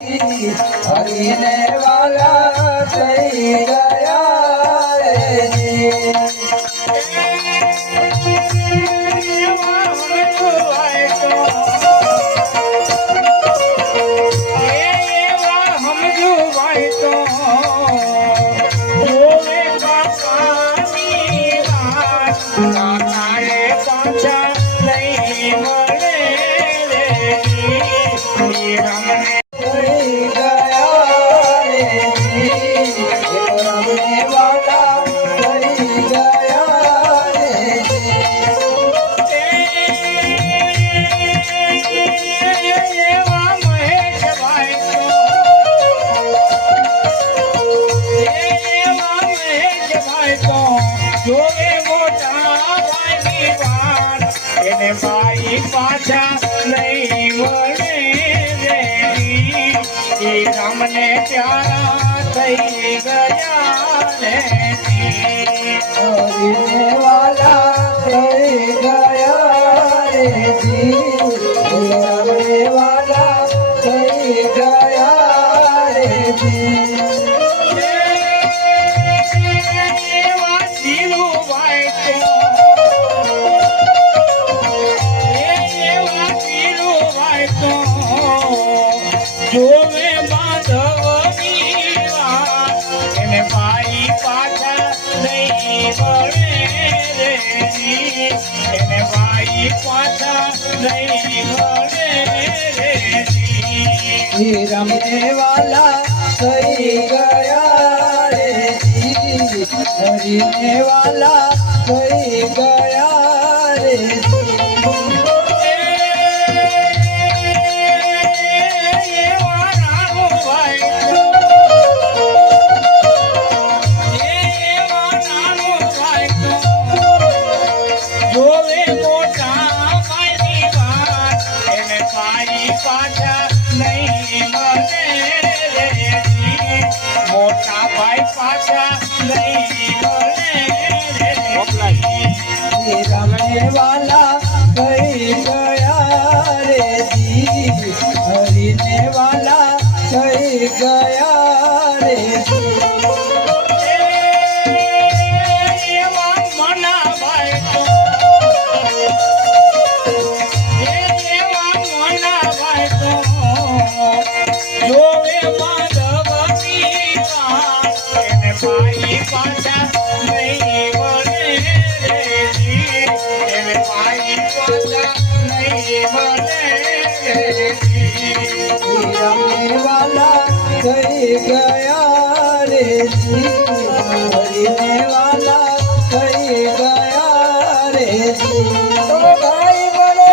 हरिने वाला सही गया पाछा नहीं वळे रे रामने प्यारा થઈ ગયા રે હરિને વાલા થઈ ગયા રે રામને વાલા થઈ ગયા રે જોવે માધવની વાત એને ભાઈ પાછા નહીં વળે રે એને ભાઈ પાછા નહીં વળે રે રમને વાલા થઈ ગયા રે હરિને વાલા થઈ ગયા રે પાછા નહીં મળે મોટા ભાઈ પાછા નહીં મળે રમને વાલા કઈ ગયા રે હરિને વાલા કઈ ગયા રે પાછા નહીં મળે રે ભાઈ પાછા નહીં મળે રમને વાલા થઈ ગયા રે હરિને વાલા થઈ ગયા રે ભાઈ મળે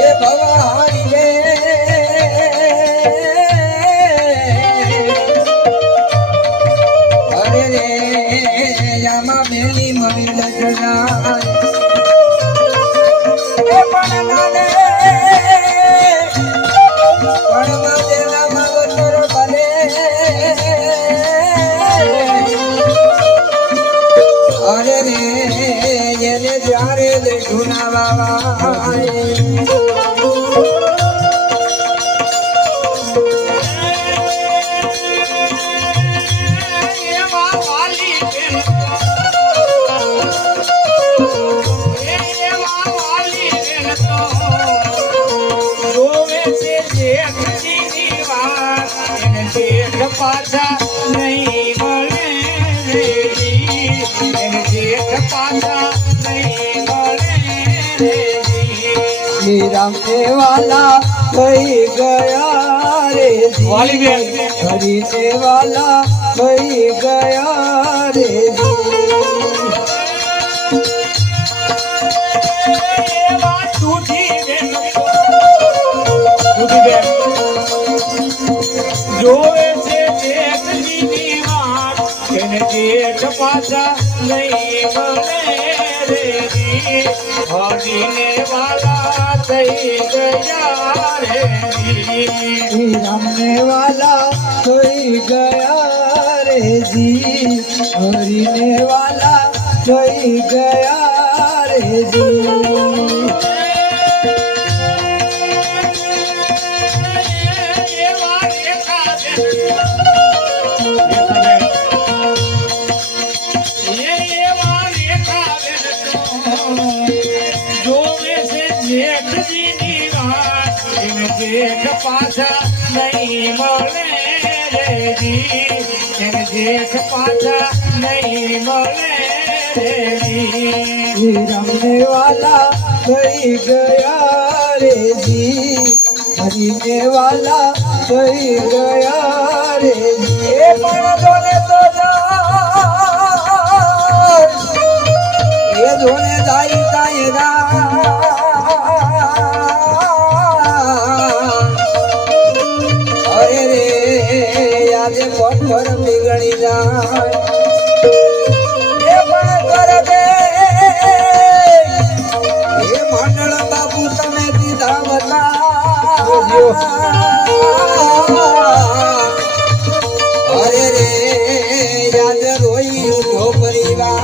એ ભગવાન રે મેલી મળી લજરા પણ નાને પણ માજેલા માવતર બને અરે રે એને જ્યારે દેખુના બાબા પાછા નહીં મળે પાછા નહીં મળે રામને વાલા થઈ ગયા રે હરિને વાલા થઈ ગયા રે જોવે છે જેઠની વાત એને જેઠ પાછા નહીં મળે રે હરિને વાલા થઈ ગયા રે રામને વાલા થઈ ગયા રે હરિને વાલા થઈ ગયા રે જેઠ પાછા નહીં મળે રે જી, એને જેઠ પાછા નહીં મળે રે જી. રમને વાલા થઈ ગયા રે જી, હરીને વાલા થઈ ગયા રે જી. એ પણ જોને તો એ જોને જાય કાયરા અરે રે યાદે પથ્થર પીગળી જાય એ પણ કરે દે એ માંડળ બાપુ તમે દીધા બતા અરે રે યાદ રોઈ ઉઠો પરિવાર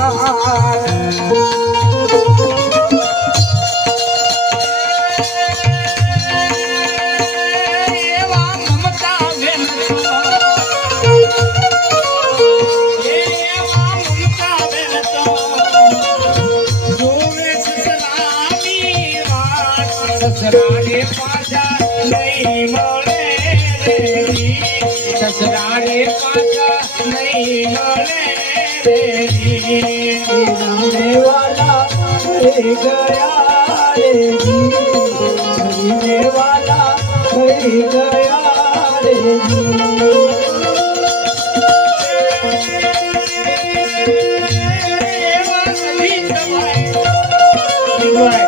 એવા મમતા બેન એવા મમતા બેન તો જોવે સસરાની વાત, સસરાને પાછા નહીં મળે રે જી, સસરાને પાછા નહીં મળે રે જી. રમને વાલા થઈ ગયા રે જી, હરીને વાલા થઈ ગયા રે જી. એવા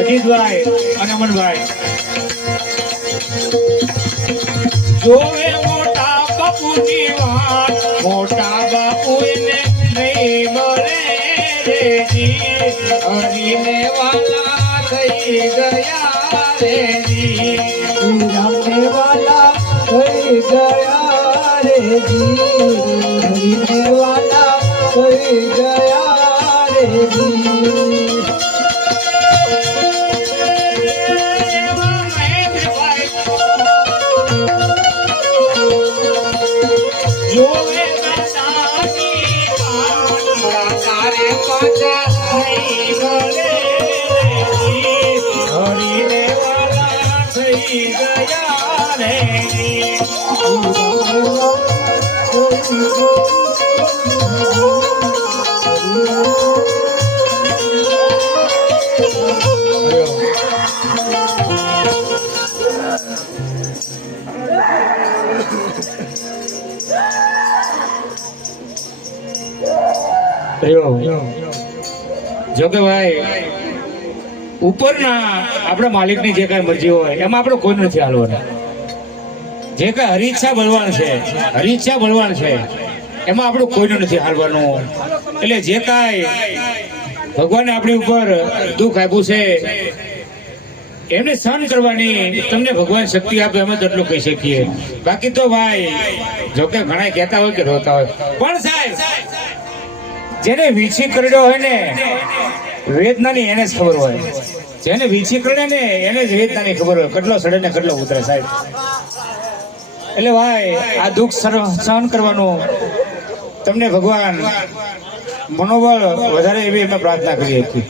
અજીતભાઈ અને અમનભાઈ જોવે મોટા બાપુની વાત, મોટા બાપુ એને નહીં મળે રે જી, હરીને વાલા થઈ ગયા રે જી. રમને વાલા થઈ ગયા રે જી, હરીને વાલા થઈ ગયા રે જી. જોવે દાદાની વાત, તારે પાછા નહીં મળે રે જી, હરીને વાલા થઈ ગયા રે જી. જોકે ભાઈ ઉપરના આપણા માલિકની જે કઈ મરજી હોય એમાં આપણે કોઈ નથી હાલવાના. જે કઈ હરીચ્છા બળવાન છે, હરીચ્છા બળવાન છે એમાં આપણું કોઈનું નથી હાલવાનું. એટલે જે કાંઈ ભગવાને આપણી ઉપર દુઃખ આપ્યું છે એમને સહન કરવાની તમને ભગવાન શક્તિ આપે અમે તો એટલું કહી શકીએ. બાકી તો ભાઈ જોકે ઘણા કહેતા હોય કે રોતા હોય, પણ સાહેબ જેને વીછી કરડ્યો હોય ને વેદનાની એને જ ખબર હોય, જેને વીછી કરડે ને એને જ વેદનાની ખબર હોય કેટલો સડે ને કેટલો ઉતરે સાહેબ. એટલે ભાઈ આ દુઃખ સહન કરવાનું તમને ભગવાન મનોબળ વધારે એવી અમે પ્રાર્થના કરીએ છીએ.